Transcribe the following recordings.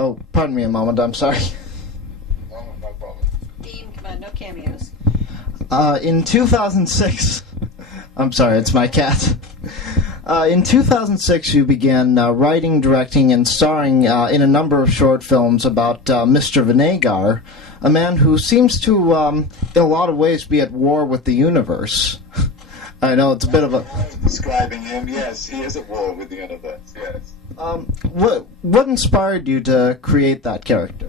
Oh, pardon me a moment, I'm sorry. No, no problem. Dean, come on, no cameos. In 2006, I'm sorry, it's my cat. In 2006, you began writing, directing, and starring in a number of short films about Mr. Vinegar, a man who seems to, in a lot of ways, be at war with the universe. I know it's a bit of a... Describing him, yes, he is at war with the universe, yes. What inspired you to create that character?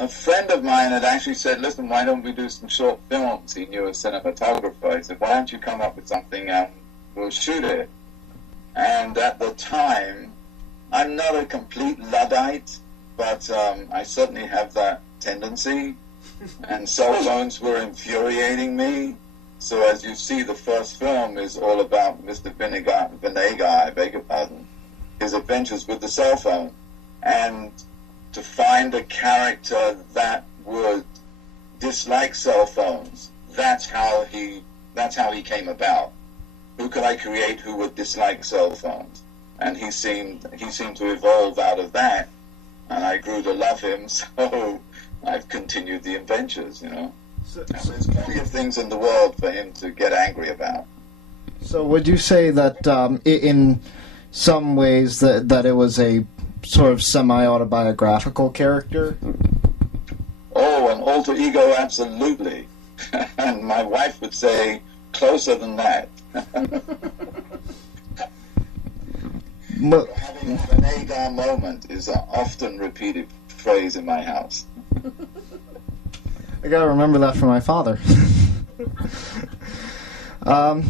A friend of mine had actually said, listen, why don't we do some short films? He knew a cinematographer. He said, why don't you come up with something and we'll shoot it? And at the time, I'm not a complete Luddite, but I certainly have that tendency. And cell phones were infuriating me. So as you see, the first film is all about Mr. Vinegar, I beg your pardon, his adventures with the cell phone. And to find a character that would dislike cell phones, that's how he came about. Who could I create who would dislike cell phones? And he seemed to evolve out of that, and I grew to love him, so I've continued the adventures, you know. There's plenty of things in the world for him to get angry about. So would you say that in some ways that it was a sort of semi-autobiographical character? Oh, an alter ego, absolutely. And my wife would say, closer than that. Having a Vinegar moment is an often repeated phrase in my house. I gotta remember that from my father. I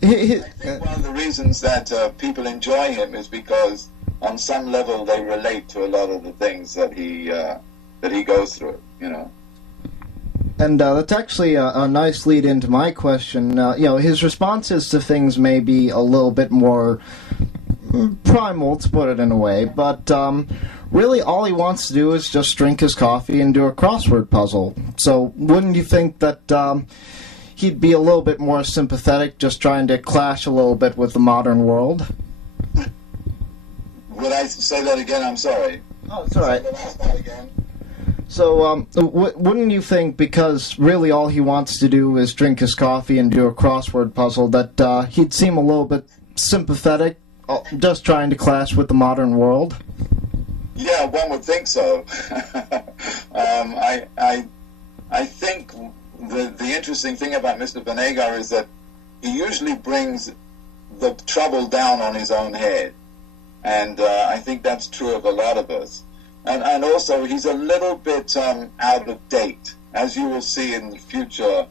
think one of the reasons that people enjoy him is because on some level they relate to a lot of the things that he goes through, you know. And that's actually a nice lead into my question. You know, his responses to things may be a little bit more primal, to put it in a way, but really all he wants to do is just drink his coffee and do a crossword puzzle. So wouldn't you think that he'd be a little bit more sympathetic, just trying to clash a little bit with the modern world? Would I say that again? I'm sorry. Oh, it's all right. Say the last part again. So, wouldn't you think, because really all he wants to do is drink his coffee and do a crossword puzzle, that he'd seem a little bit sympathetic, just trying to clash with the modern world? Yeah, one would think so. I think the interesting thing about Mr. Vinegar is that he usually brings the trouble down on his own head. And I think that's true of a lot of us. And also, he's a little bit out of date. As you will see in the future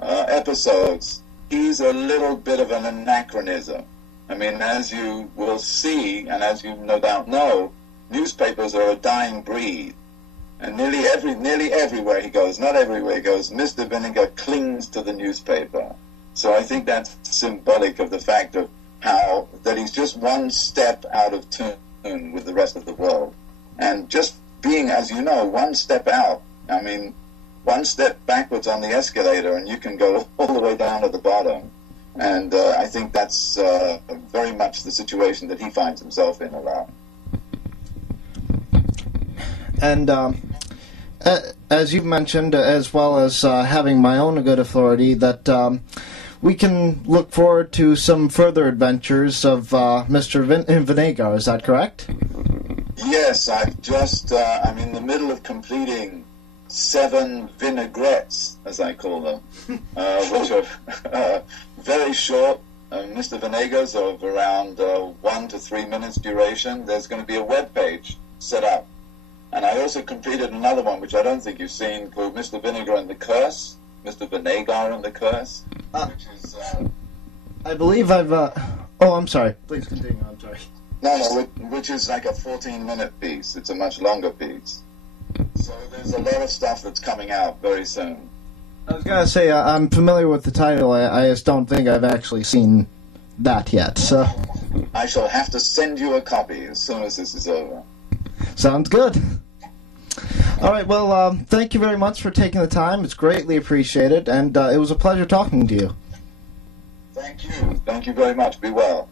episodes, he's a little bit of an anachronism. I mean, as you will see, and as you no doubt know, newspapers are a dying breed. And nearly everywhere he goes, not everywhere he goes, Mr. Vinegar clings to the newspaper. So I think that's symbolic of the fact of how that he's just one step out of tune with the rest of the world. And just being, as you know, one step out, I mean, one step backwards on the escalator and you can go all the way down to the bottom. And I think that's very much the situation that he finds himself in a lot. And as you've mentioned, as well as having my own good authority, that we can look forward to some further adventures of Mr. Vinegar, is that correct? Yes, I'm in the middle of completing 7 vinaigrettes, as I call them, which are very short. Mr. Vinegar's of around 1 to 3 minutes duration. There's going to be a web page set up. And I also completed another one, which I don't think you've seen, called Mr. Vinegar and the Curse. Mr. Vinegar and the Curse. Which is... I believe I've... Oh, I'm sorry. Please continue. I'm sorry. No, which is like a 14-minute piece. It's a much longer piece. So there's a lot of stuff that's coming out very soon. I was going to say, I'm familiar with the title. I just don't think I've actually seen that yet. So I shall have to send you a copy as soon as this is over. Sounds good. All right, well, thank you very much for taking the time. It's greatly appreciated, and it was a pleasure talking to you. Thank you. Thank you very much. Be well.